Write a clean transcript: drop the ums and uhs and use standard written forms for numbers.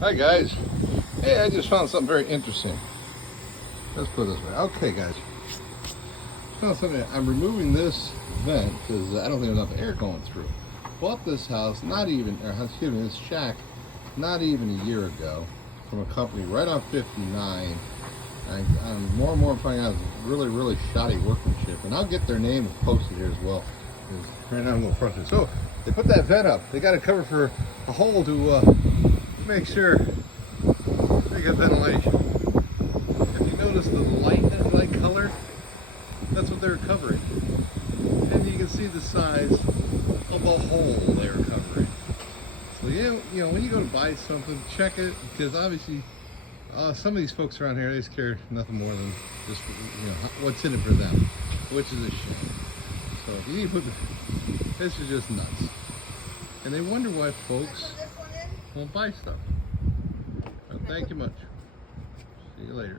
Hi guys. Hey, I just found something very interesting. Let's put it this way. Okay guys. Found something. I'm removing this vent because I don't think there's enough air going through. Bought this house this shack not even a year ago from a company right on 59. I'm more and more finding out it's really shoddy workmanship. And I'll get their name posted here as well. Right now I'm going to front it. So they put that vent up. They got it covered for a hole to make sure they got ventilation. If you notice the light color, that's what they're covering. And you can see the size of the hole they're covering. So you know, when you go to buy something, check it, because obviously some of these folks around here, they just care nothing more than just what's in it for them, which is a shame. So if you need to put, this is just nuts. And they wonder why folks won't buy stuff. Well, thank you much. See you later.